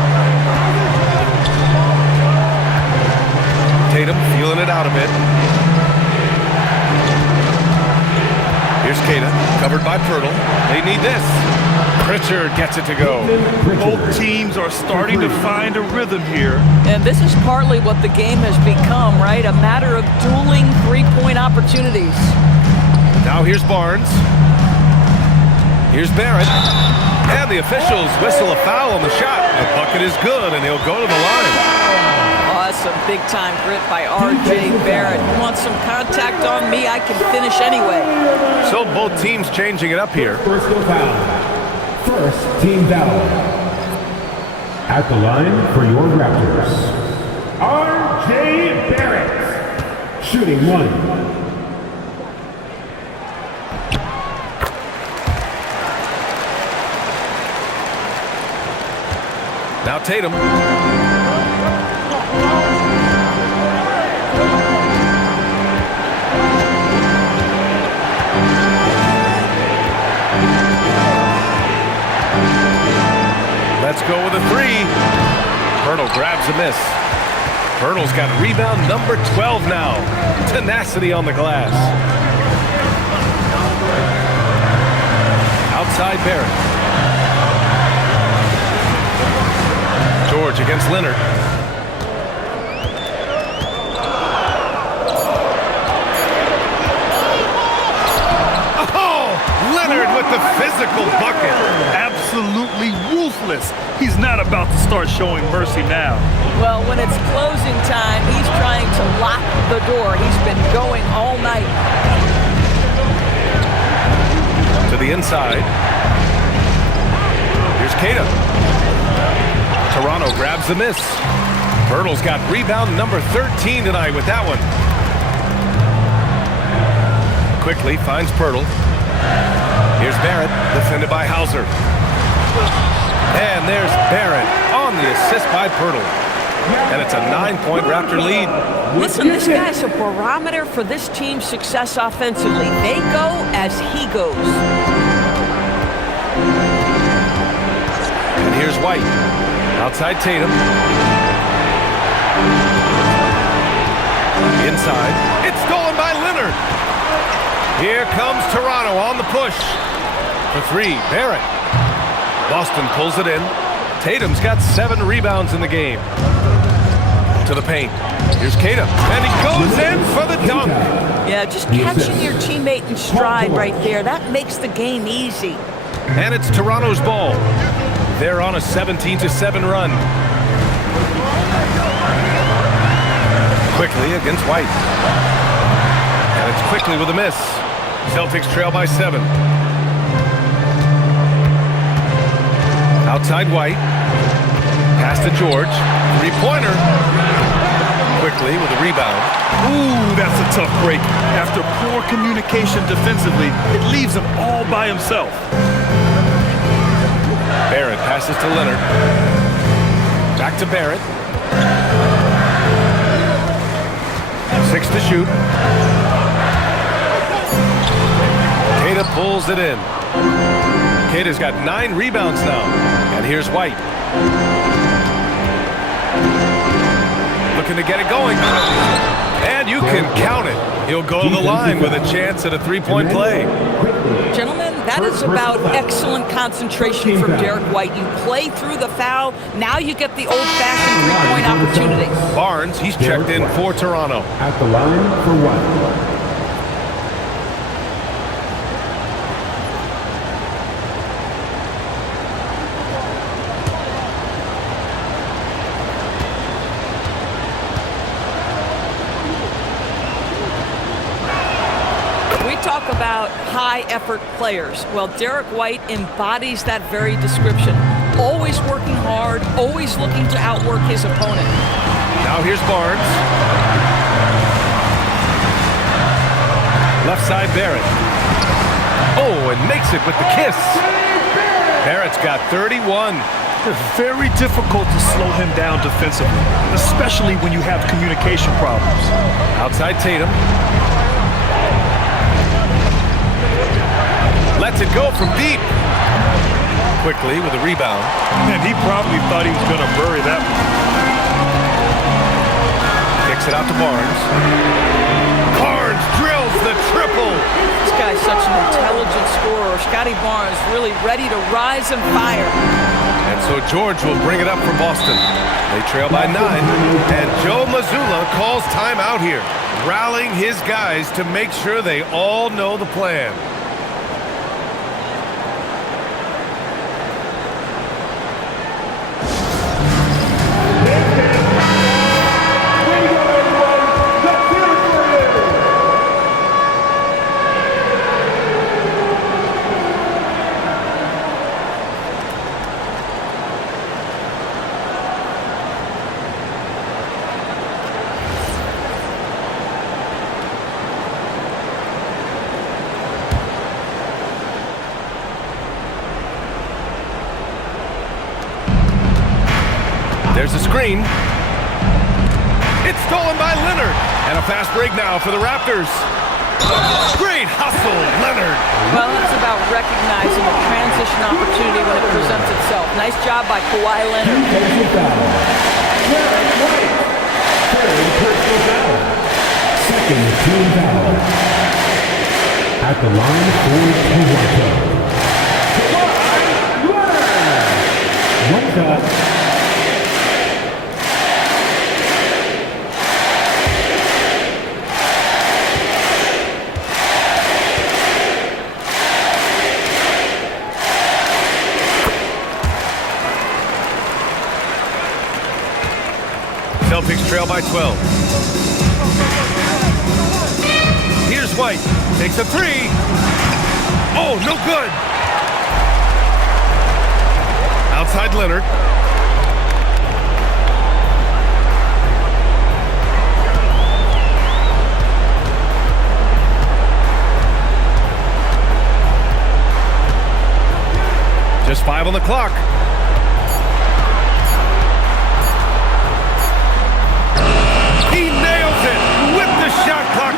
Tatum feeling it out a bit. Here's Cada, covered by Pirtle. They need this. Pritchard gets it to go. Both teams are starting to find a rhythm here. And this is partly what the game has become, right? A matter of dueling three-point opportunities. Now here's Barnes. Here's Barrett. And the officials whistle a foul on the shot. The bucket is good, and he'll go to the line. Oh, that's some big-time grit by R.J. Barrett. You want some contact on me, I can finish anyway. So both teams changing it up here. Personal foul. First team foul. At the line for your Raptors, R.J. Barrett. shooting 1. Now Tatum. Let's go with a 3. Pirtle grabs a miss. Pirtle's got rebound number 12 now. Tenacity on the glass. Outside Barrett. George against Leonard. Oh, Leonard with the physical bucket. Absolutely ruthless. He's not about to start showing mercy now. Well, when it's closing time, he's trying to lock the door. He's been going all night. To the inside. Here's Keita. Toronto grabs the miss. Pirtle's got rebound number 13 tonight with that one. Quickly finds Pirtle. Here's Barrett, defended by Hauser. And there's Barrett on the assist by Pirtle. And it's a 9-point Raptor lead. Listen, this guy's a barometer for this team's success offensively. They go as he goes. And here's White. Outside Tatum. Inside. It's stolen by Leonard. Here comes Toronto on the push. For 3, Barrett. Boston pulls it in. Tatum's got 7 rebounds in the game. To the paint. Here's Keita. And he goes in for the dunk. Yeah, just catching your teammate in stride right there. That makes the game easy. And it's Toronto's ball. They're on a 17-7 run. Quickly against White. And it's quickly with a miss. Celtics trail by 7. Outside White. Pass to George. 3-pointer. Quickly with a rebound. Ooh, that's a tough break. After poor communication defensively, it leaves him all by himself. Barrett passes to Leonard. Back to Barrett. 6 to shoot. Keita pulls it in. Keita's got 9 rebounds now. And here's White. Looking to get it going. And you can count it. He'll go to the line with a chance at a 3-point play. Gentlemen, that is about excellent concentration from Derek White. You play through the foul. Now you get the old-fashioned 3-point opportunity. Barnes, he's checked in for Toronto. At the line for 1. Talk about high-effort players. Well, Derek White embodies that very description. Always working hard, always looking to outwork his opponent. Now here's Barnes. Left side Barrett. Oh, and makes it with the kiss. Barrett's got 31. It's very difficult to slow him down defensively, especially when you have communication problems. Outside Tatum. Lets it go from deep. Quickly with a rebound. And he probably thought he was going to bury that one. Kicks it out to Barnes. Barnes drills the triple. This guy's such an intelligent scorer. Scotty Barnes really ready to rise and fire. And so George will bring it up for Boston. They trail by 9. And Joe Mazzulla calls timeout here, rallying his guys to make sure they all know the plan. screen. It's stolen by Leonard. And a fast break now for the Raptors. Great hustle, Leonard. Well, it's about recognizing a transition opportunity when it presents itself. Nice job by Kawhi Leonard. Personal foul. Third personal foul. Second team foul. At the line for Toronto. One shot. Celtics trail by 12. Here's White. Takes a three. Oh, no good. Outside Leonard. Just 5 on the clock.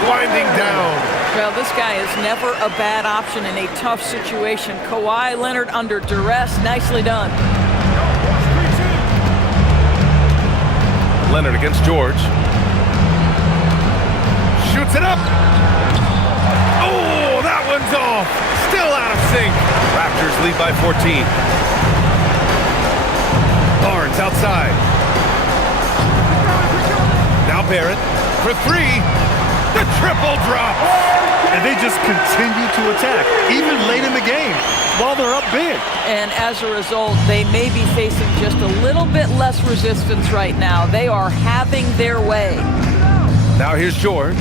Winding down. Well, this guy is never a bad option in a tough situation. Kawhi Leonard under duress. Nicely done. Leonard against George. Shoots it up. Oh, that one's off. Still out of sync. Raptors lead by 14. Barnes outside. Now Barrett for three. The triple drop. And they just continue to attack, even late in the game, while they're up big. And as a result, they may be facing just a little bit less resistance right now. They are having their way. Now here's George.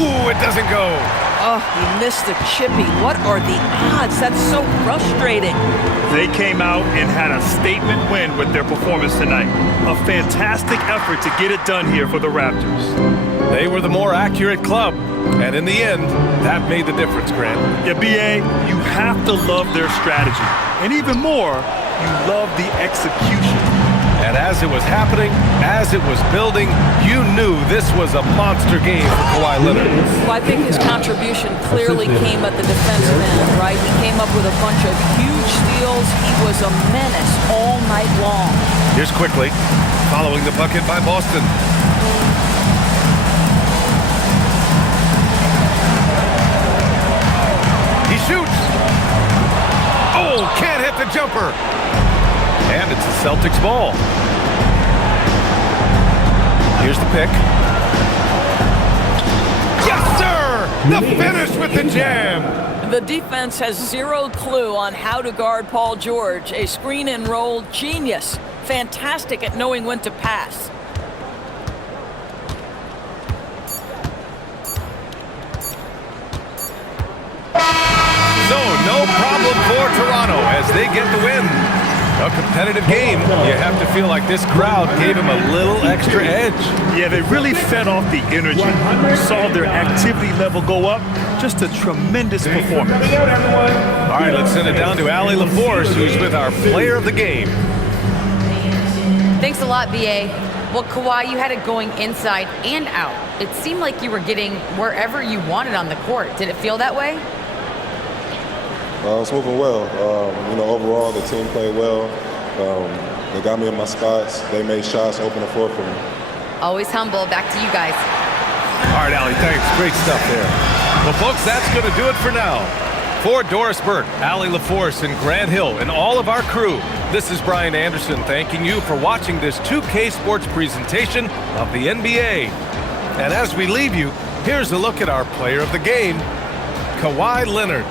Ooh, it doesn't go. Oh, he missed the chippy. What are the odds? That's so frustrating. They came out and had a statement win with their performance tonight. A fantastic effort to get it done here for the Raptors. They were the more accurate club. And in the end, that made the difference, Grant. Yeah, B.A., you have to love their strategy. And even more, you love the execution. And as it was happening, as it was building, you knew this was a monster game for Kawhi Leonard. Well, I think his contribution clearly came at the defensive end, right? He came up with a bunch of huge steals. He was a menace all night long. Here's quickly, following the bucket by Boston. He shoots. Oh, can't hit the jumper. And it's the Celtics ball. Here's the pick. Yes, sir! The finish with the jam. The defense has zero clue on how to guard Paul George. A screen and roll genius. Fantastic at knowing when to pass. So, no problem for Toronto as they get the win. A competitive game. You have to feel like this crowd gave him a little extra edge. Yeah, they really fed off the energy. You saw their activity level go up. Just a tremendous performance. All right, let's send it down to Allie LaForce, who's with our player of the game. Thanks a lot, B.A. Well, Kawhi, you had it going inside and out. It seemed like you were getting wherever you wanted on the court. Did it feel that way? It's moving well. Overall, the team played well. They got me in my spots. They made shots, open the floor for me. Always humble. Back to you guys. All right, Allie, thanks. Great stuff there. Well, folks, that's going to do it for now. For Doris Burke, Allie LaForce, and Grant Hill, and all of our crew, this is Brian Anderson thanking you for watching this 2K Sports presentation of the NBA. And as we leave you, here's a look at our player of the game, Kawhi Leonard.